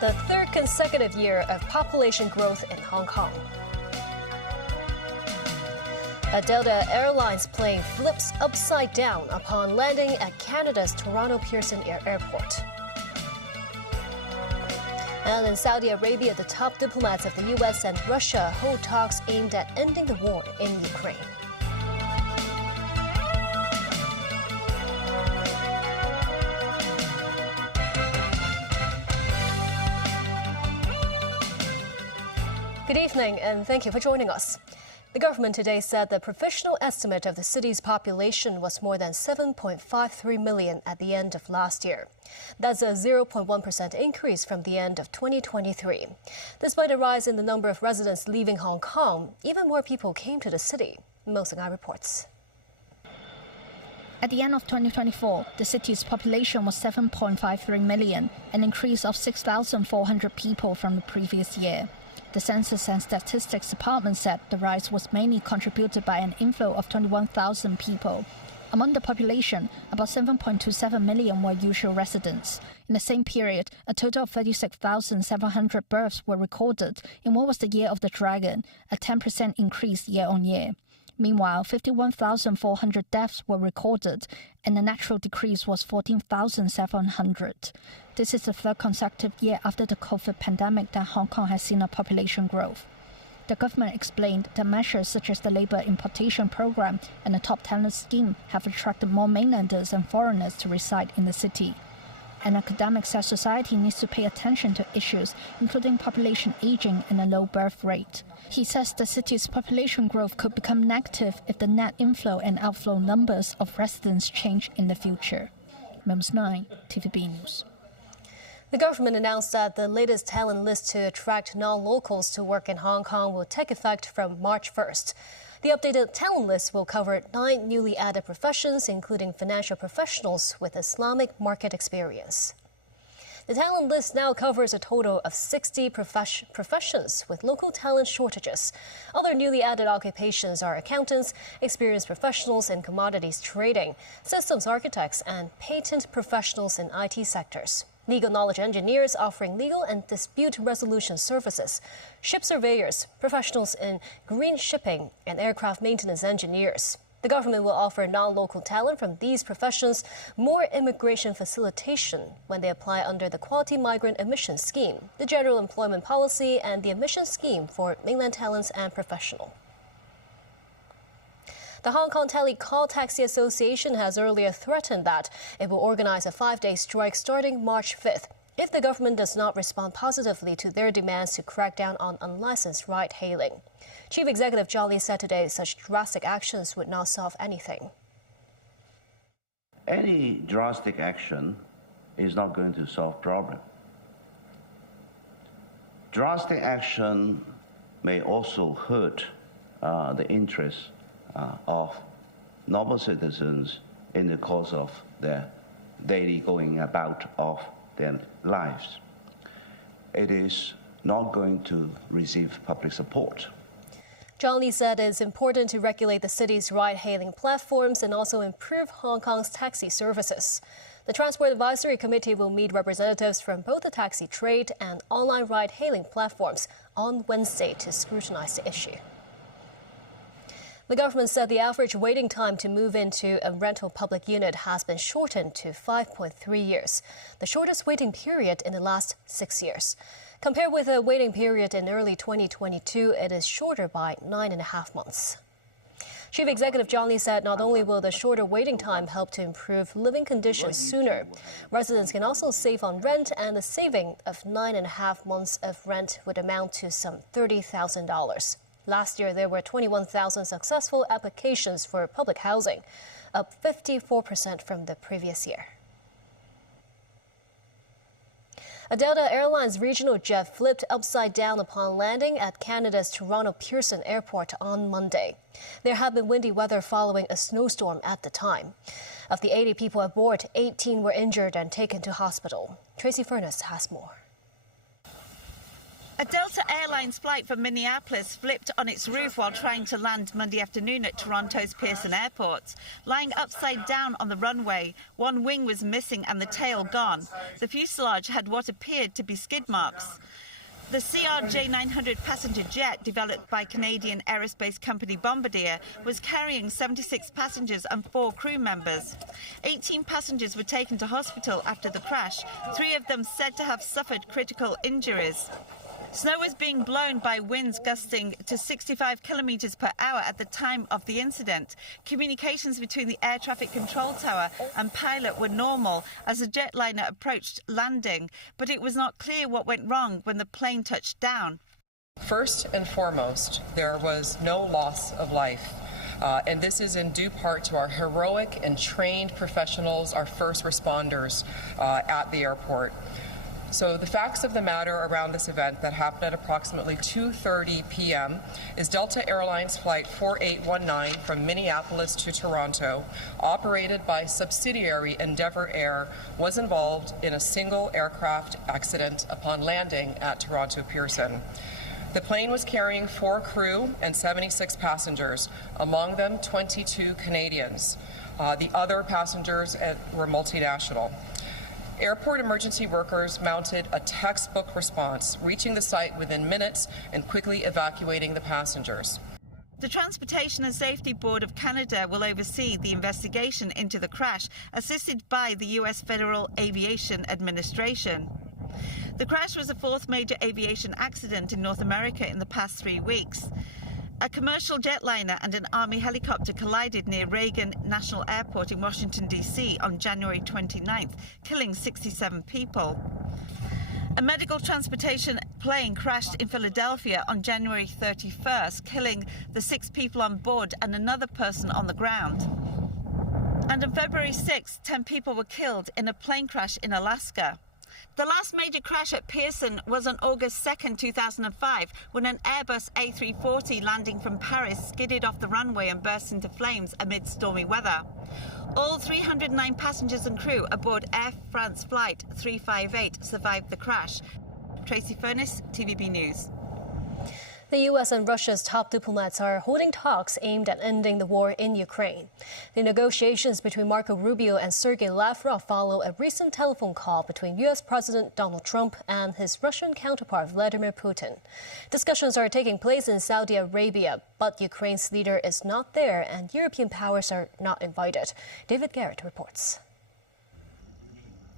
the third consecutive year of population growth in Hong Kong. A Delta Airlines plane flips upside down upon landing at Canada's Toronto Pearson Airport. And in Saudi Arabia, the top diplomats of the US and Russia hold talks aimed at ending the war in Ukraine. Good evening, and thank you for joining us. The government today said the provisional estimate of the city's population was more than 7.53 million at the end of last year. That's a 0.1% increase from the end of 2023. Despite a rise in the number of residents leaving Hong Kong, even more people came to the city. Mo Sung-ai reports. At the end of 2024, the city's population was 7.53 million, an increase of 6,400 people from the previous year. The Census and Statistics Department said the rise was mainly contributed by an inflow of 21,000 people. Among the population, about 7.27 million were usual residents. In the same period, a total of 36,700 births were recorded in what was the Year of the Dragon, a 10% increase year-on-year. Meanwhile, 51,400 deaths were recorded, and the natural decrease was 14,700. This is the third consecutive year after the COVID pandemic that Hong Kong has seen a population growth. The government explained that measures such as the labour importation program and the top talent scheme have attracted more mainlanders and foreigners to reside in the city. An academic said society needs to pay attention to issues including population aging and a low birth rate. He says the city's population growth could become negative if the net inflow and outflow numbers of residents change in the future. Mums 9, TVB News. The government announced that the latest talent list to attract non-locals to work in Hong Kong will take effect from March 1st. The updated talent list will cover 9 newly added professions, including financial professionals with Islamic market experience. The talent list now covers a total of 60 professions with local talent shortages. Other newly added occupations are accountants, experienced professionals in commodities trading, systems architects, and patent professionals in IT sectors. Legal knowledge engineers offering legal and dispute resolution services, ship surveyors, professionals in green shipping, and aircraft maintenance engineers. The government will offer non-local talent from these professions more immigration facilitation when they apply under the Quality Migrant Admission Scheme, the General Employment Policy, and the Admission Scheme for mainland talents and professional. The Hong Kong Telecall Taxi Association has earlier threatened that it will organize a 5-day strike starting March 5th if the government does not respond positively to their demands to crack down on unlicensed ride-hailing. Chief Executive John Lee said today such drastic actions would not solve anything. Any drastic action is not going to solve problem. Drastic action may also hurt the interests of normal citizens in the course of their daily going about of their lives. It is not going to receive public support. John Lee said it's important to regulate the city's ride-hailing platforms and also improve Hong Kong's taxi services. The Transport Advisory Committee will meet representatives from both the taxi trade and online ride-hailing platforms on Wednesday to scrutinize the issue. The government said the average waiting time to move into a rental public unit has been shortened to 5.3 years, the shortest waiting period in the last 6 years. Compared with a waiting period in early 2022, it is shorter by 9.5 months. Chief Executive John Lee said not only will the shorter waiting time help to improve living conditions sooner, residents can also save on rent, and the saving of 9.5 months of rent would amount to some $30,000. Last year, there were 21,000 successful applications for public housing, up 54% from the previous year. A Delta Airlines regional jet flipped upside down upon landing at Canada's Toronto Pearson Airport on Monday. There had been windy weather following a snowstorm at the time. Of the 80 people aboard, 18 were injured and taken to hospital. Tracy Furness has more. A Delta Airlines flight from Minneapolis flipped on its roof while trying to land Monday afternoon at Toronto's Pearson Airport. Lying upside down on the runway, one wing was missing and the tail gone. The fuselage had what appeared to be skid marks. The CRJ-900 passenger jet, developed by Canadian aerospace company Bombardier, was carrying 76 passengers and 4 crew members. 18 passengers were taken to hospital after the crash, 3 of them said to have suffered critical injuries. Snow was being blown by winds gusting to 65 kilometres per hour at the time of the incident. Communications between the air traffic control tower and pilot were normal as the jetliner approached landing, but it was not clear what went wrong when the plane touched down. First and foremost, there was no loss of life. And this is in due part to our heroic and trained professionals, our first responders at the airport. So the facts of the matter around this event that happened at approximately 2:30 p.m. is Delta Airlines Flight 4819 from Minneapolis to Toronto, operated by subsidiary Endeavour Air, was involved in a single aircraft accident upon landing at Toronto Pearson. The plane was carrying 4 crew and 76 passengers, among them 22 Canadians. The other passengers were multinational. Airport emergency workers mounted a textbook response, reaching the site within minutes and quickly evacuating the passengers. The Transportation and Safety Board of Canada will oversee the investigation into the crash, assisted by the U.S. Federal Aviation Administration. The crash was the 4th major aviation accident in North America in the past 3 weeks. A commercial jetliner and an Army helicopter collided near Reagan National Airport in Washington, D.C. on January 29th, killing 67 people. A medical transportation plane crashed in Philadelphia on January 31st, killing the 6 people on board and another person on the ground. And on February 6th, 10 people were killed in a plane crash in Alaska. The last major crash at Pearson was on August 2, 2005, when an Airbus A340 landing from Paris skidded off the runway and burst into flames amid stormy weather. All 309 passengers and crew aboard Air France Flight 358 survived the crash. Tracy Furness, TVB News. The U.S. and Russia's top diplomats are holding talks aimed at ending the war in Ukraine. The negotiations between Marco Rubio and Sergei Lavrov follow a recent telephone call between U.S. President Donald Trump and his Russian counterpart Vladimir Putin. Discussions are taking place in Saudi Arabia, but Ukraine's leader is not there and European powers are not invited. David Garrett reports.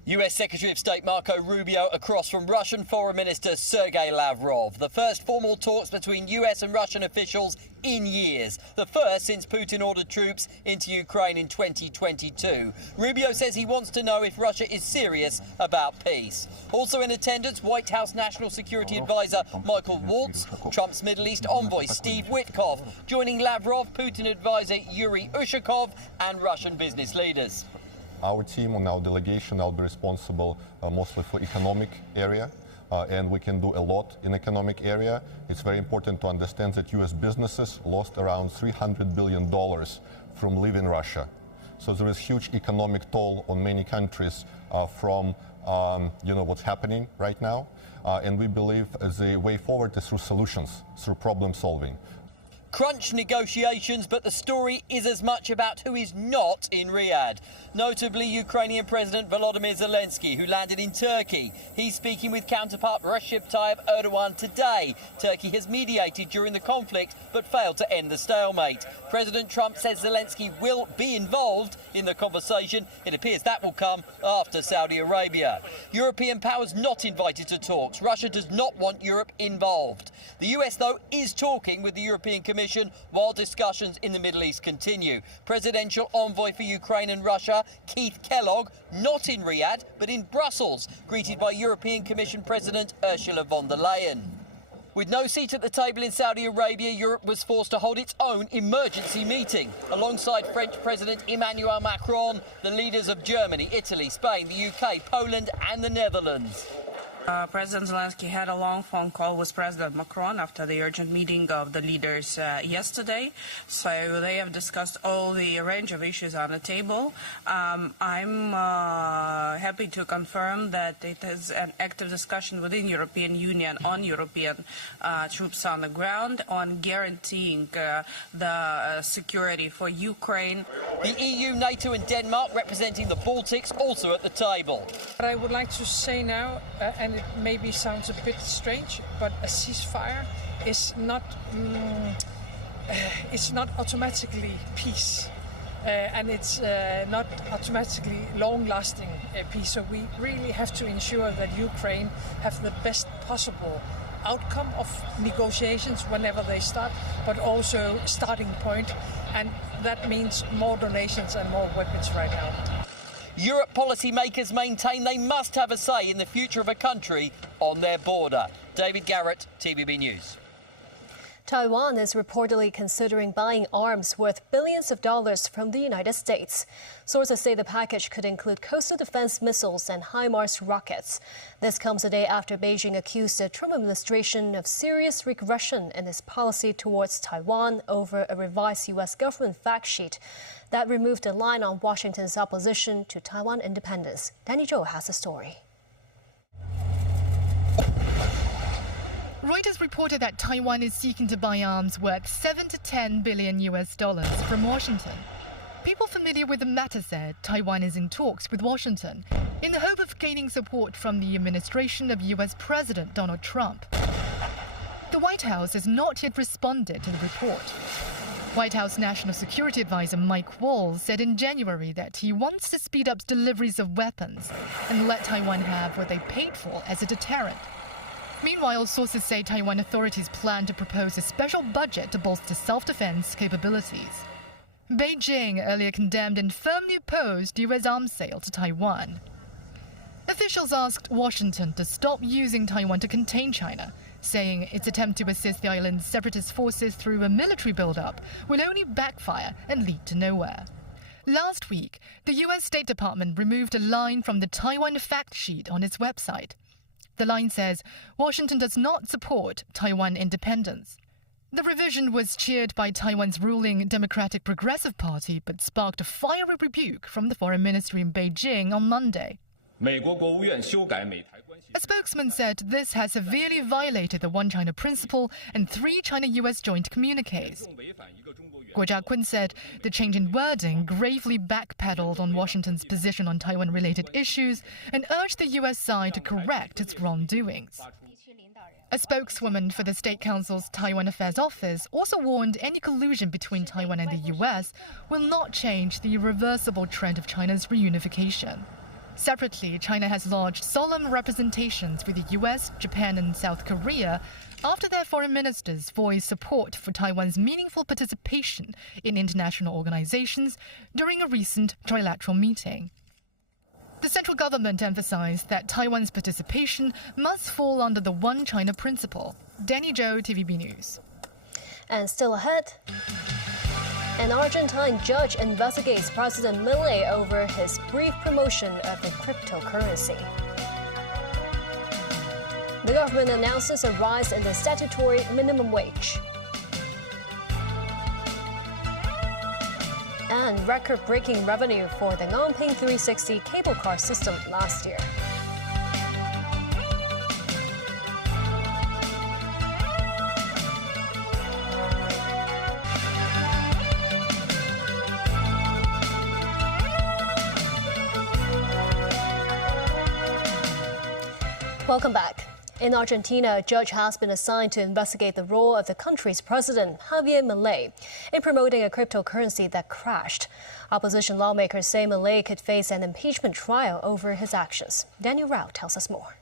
US Secretary of State Marco Rubio across from Russian Foreign Minister Sergei Lavrov. The first formal talks between US and Russian officials in years. The first since Putin ordered troops into Ukraine in 2022. Rubio says he wants to know if Russia is serious about peace. Also in attendance, White House National Security Advisor Michael Waltz, Trump's Middle East envoy Steve Witkoff, joining Lavrov, Putin advisor Yuri Ushakov and Russian business leaders. Our team and our delegation will be responsible mostly for economic area, and we can do a lot in economic area. It's very important to understand that U.S. businesses lost around $300 billion from leaving Russia. So there is huge economic toll on many countries from what's happening right now. And we believe the way forward is through solutions, through problem solving. Crunch negotiations, but the story is as much about who is not in Riyadh. Notably, Ukrainian President Volodymyr Zelensky, who landed in Turkey. He's speaking with counterpart Recep Tayyip Erdogan today. Turkey has mediated during the conflict, but failed to end the stalemate. President Trump says Zelensky will be involved in the conversation. It appears that will come after Saudi Arabia. European powers not invited to talks. Russia does not want Europe involved. The US, though, is talking with the European Commission while discussions in the Middle East continue. Presidential envoy for Ukraine and Russia, Keith Kellogg, not in Riyadh, but in Brussels, greeted by European Commission President Ursula von der Leyen. With no seat at the table in Saudi Arabia, Europe was forced to hold its own emergency meeting. Alongside French President Emmanuel Macron, the leaders of Germany, Italy, Spain, the UK, Poland and the Netherlands. President Zelensky had a long phone call with President Macron after the urgent meeting of the leaders yesterday. So they have discussed all the range of issues on the table. I'm happy to confirm that it is an active discussion within European Union on European troops on the ground, on guaranteeing the security for Ukraine. The EU, NATO and Denmark, representing the Baltics, also at the table. What I would like to say now, and it maybe sounds a bit strange, but a ceasefire is not it's not automatically peace, and it's not automatically long-lasting peace. So we really have to ensure that Ukraine have the best possible outcome of negotiations whenever they start, but also starting point, and that means more donations and more weapons right now. Europe policymakers maintain they must have a say in the future of a country on their border. David Garrett, TVB News. Taiwan is reportedly considering buying arms worth billions of dollars from the United States. Sources say the package could include coastal defense missiles and HIMARS rockets. This comes a day after Beijing accused the Trump administration of serious regression in its policy towards Taiwan over a revised U.S. government fact sheet that removed a line on Washington's opposition to Taiwan independence. Danny Zhou has the story. Reuters reported that Taiwan is seeking to buy arms worth $7 to $10 billion from Washington. People familiar with the matter said Taiwan is in talks with Washington in the hope of gaining support from the administration of U.S. President Donald Trump. The White House has not yet responded to the report. White House National Security Advisor Mike Waltz said in January that he wants to speed up deliveries of weapons and let Taiwan have what they paid for as a deterrent. Meanwhile, sources say Taiwan authorities plan to propose a special budget to bolster self-defense capabilities. Beijing earlier condemned and firmly opposed U.S. arms sale to Taiwan. Officials asked Washington to stop using Taiwan to contain China, saying its attempt to assist the island's separatist forces through a military build-up will only backfire and lead to nowhere. Last week, the U.S. State Department removed a line from the Taiwan fact sheet on its website. The line says Washington does not support Taiwan independence. The revision was cheered by Taiwan's ruling Democratic Progressive Party, but sparked a fiery rebuke from the foreign ministry in Beijing on Monday. A spokesman said this has severely violated the One China principle and 3 China-US joint communiques. Guo Jiakun said the change in wording gravely backpedaled on Washington's position on Taiwan-related issues and urged the U.S. side to correct its wrongdoings. A spokeswoman for the State Council's Taiwan Affairs Office also warned any collusion between Taiwan and the U.S. will not change the irreversible trend of China's reunification. Separately, China has lodged solemn representations with the U.S., Japan and South Korea after their foreign ministers voiced support for Taiwan's meaningful participation in international organizations during a recent trilateral meeting. The central government emphasized that Taiwan's participation must fall under the One China principle. Danny Zhou, TVB News. And still ahead, an Argentine judge investigates President Milei over his brief promotion of the cryptocurrency. The government announces a rise in the statutory minimum wage. And record-breaking revenue for the Ngongping 360 cable car system last year. Welcome back. In Argentina, a judge has been assigned to investigate the role of the country's president, Javier Milei, in promoting a cryptocurrency that crashed. Opposition lawmakers say Milei could face an impeachment trial over his actions. Daniel Rao tells us more.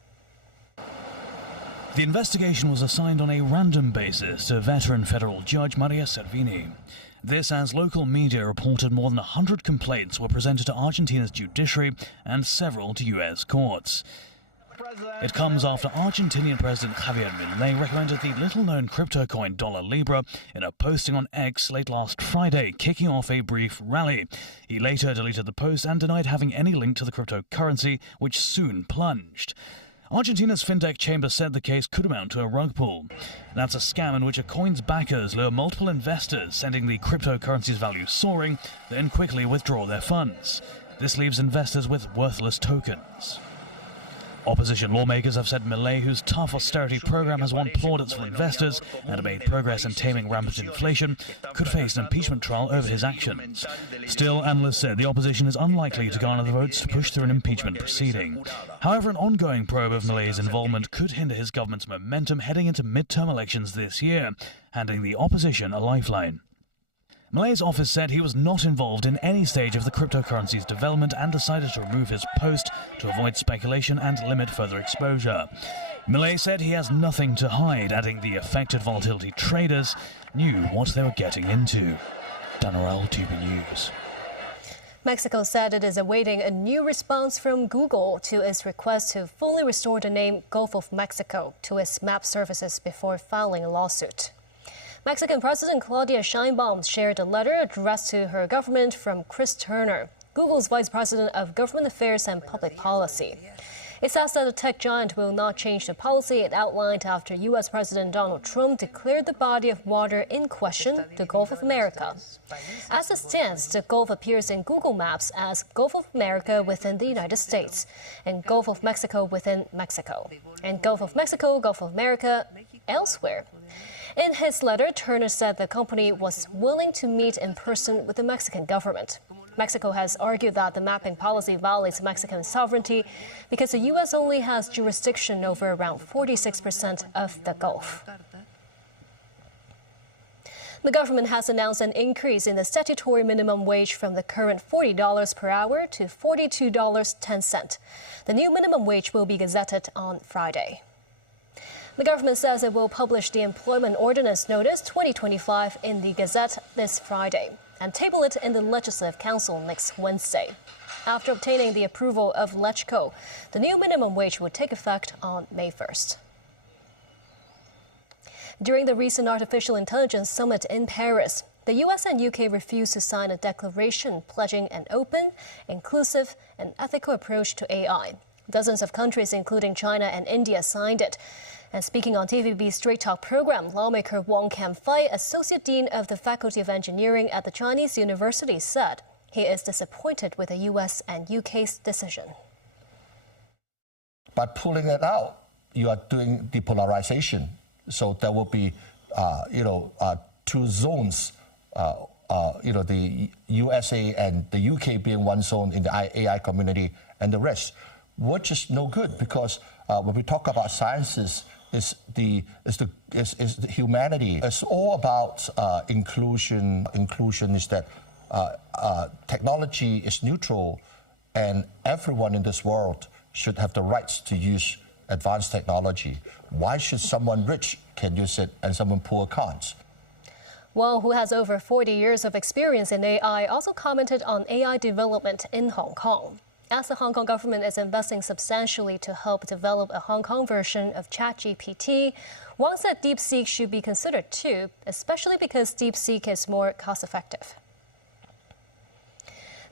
The investigation was assigned on a random basis to veteran federal judge Maria Servini. This as local media reported more than 100 complaints were presented to Argentina's judiciary and several to U.S. courts. It comes after Argentinian President Javier Milei recommended the little-known crypto coin Dollar Libra in a posting on X late last Friday, kicking off a brief rally. He later deleted the post and denied having any link to the cryptocurrency, which soon plunged. Argentina's fintech chamber said the case could amount to a rug pull. That's a scam in which a coin's backers lure multiple investors, sending the cryptocurrency's value soaring, then quickly withdraw their funds. This leaves investors with worthless tokens. Opposition lawmakers have said Malay, whose tough austerity program has won plaudits from investors and made progress in taming rampant inflation, could face an impeachment trial over his actions. Still, analysts said the opposition is unlikely to garner the votes to push through an impeachment proceeding. However, an ongoing probe of Malay's involvement could hinder his government's momentum heading into midterm elections this year, handing the opposition a lifeline. Malay's office said he was not involved in any stage of the cryptocurrency's development and decided to remove his post to avoid speculation and limit further exposure. Malay said he has nothing to hide, adding the affected volatility traders knew what they were getting into. Danarel, TV News. Mexico said it is awaiting a new response from Google to its request to fully restore the name Gulf of Mexico to its map services before filing a lawsuit. Mexican President Claudia Sheinbaum shared a letter addressed to her government from Chris Turner, Google's Vice President of Government Affairs and Public Policy. It says that the tech giant will not change the policy it outlined after U.S. President Donald Trump declared the body of water in question the Gulf of America. As it stands, the Gulf appears in Google Maps as Gulf of America within the United States, and Gulf of Mexico within Mexico, and Gulf of Mexico, Gulf of America elsewhere. In his letter, Turner said the company was willing to meet in person with the Mexican government. Mexico has argued that the mapping policy violates Mexican sovereignty because the U.S. only has jurisdiction over around 46% of the Gulf. The government has announced an increase in the statutory minimum wage from the current $40 per hour to $42.10. The new minimum wage will be gazetted on Friday. The government says it will publish the Employment Ordinance Notice 2025 in the Gazette this Friday and table it in the Legislative Council next Wednesday. After obtaining the approval of LegCo, the new minimum wage will take effect on May 1st. During the recent Artificial Intelligence Summit in Paris, the US and UK refused to sign a declaration pledging an open, inclusive, and ethical approach to AI. Dozens of countries, including China and India, signed it. And speaking on TVB's Straight Talk program, lawmaker Wong Kam-fai, Associate Dean of the Faculty of Engineering at the Chinese University, said he is disappointed with the US and UK's decision. By pulling it out, you are doing depolarization. So there will be, two zones, the USA and the UK being one zone in the AI community and the rest, which is no good because when we talk about sciences, is the humanity. It's all about inclusion. Inclusion is that technology is neutral, and everyone in this world should have the rights to use advanced technology. Why should someone rich can use it and someone poor can't? Wong, who has over 40 years of experience in AI, also commented on AI development in Hong Kong. As the Hong Kong government is investing substantially to help develop a Hong Kong version of ChatGPT, Wong said DeepSeek should be considered too, especially because DeepSeek is more cost-effective.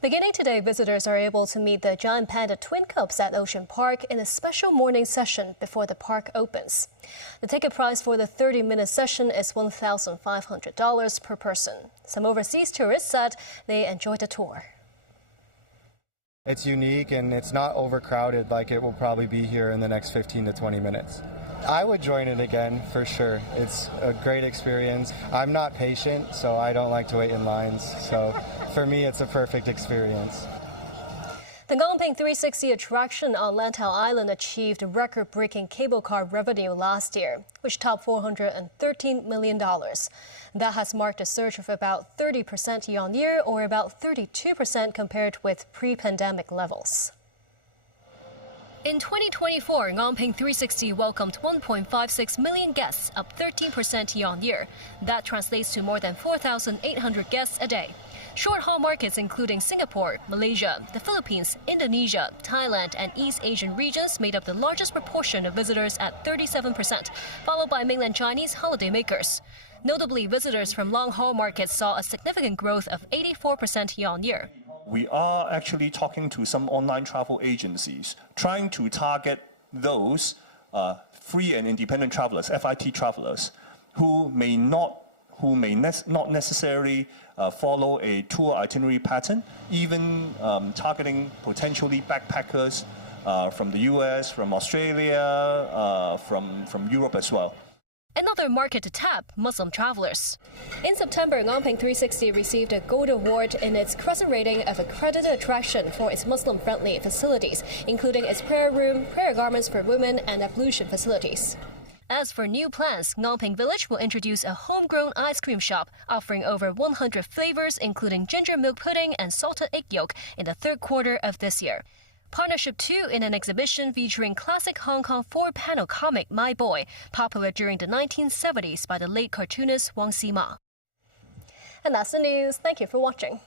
Beginning today, visitors are able to meet the giant panda twin cubs at Ocean Park in a special morning session before the park opens. The ticket price for the 30-minute session is $1,500 per person. Some overseas tourists said they enjoyed the tour. It's unique and it's not overcrowded like it will probably be here in the next 15 to 20 minutes. I would join it again for sure. It's a great experience. I'm not patient, so I don't like to wait in lines. So for me, it's a perfect experience. The Ngongping 360 attraction on Lantau Island achieved record-breaking cable car revenue last year, which topped $413 million. That has marked a surge of about 30% year-on-year, or about 32% compared with pre-pandemic levels. In 2024, Ngongping 360 welcomed 1.56 million guests, up 13% year-on-year. That translates to more than 4,800 guests a day. Short-haul markets including Singapore, Malaysia, the Philippines, Indonesia, Thailand, and East Asian regions made up the largest proportion of visitors at 37%, followed by mainland Chinese holidaymakers. Notably, visitors from long-haul markets saw a significant growth of 84% year-on-year. We are actually talking to some online travel agencies, trying to target those free and independent travelers, FIT travelers, who may not necessarily follow a tour itinerary pattern, even targeting potentially backpackers from the US, from Australia, from Europe as well. Another market to tap, Muslim travelers. In September, Ngongping 360 received a gold award in its Crescent rating of accredited attraction for its Muslim-friendly facilities, including its prayer room, prayer garments for women, and ablution facilities. As for new plans, Ngongping Village will introduce a homegrown ice cream shop offering over 100 flavors, including ginger milk pudding and salted egg yolk, in the third quarter of this year. Partnership 2 in an exhibition featuring classic Hong Kong 4-panel comic My Boy, popular during the 1970s by the late cartoonist Wang Sima. And that's the news. Thank you for watching.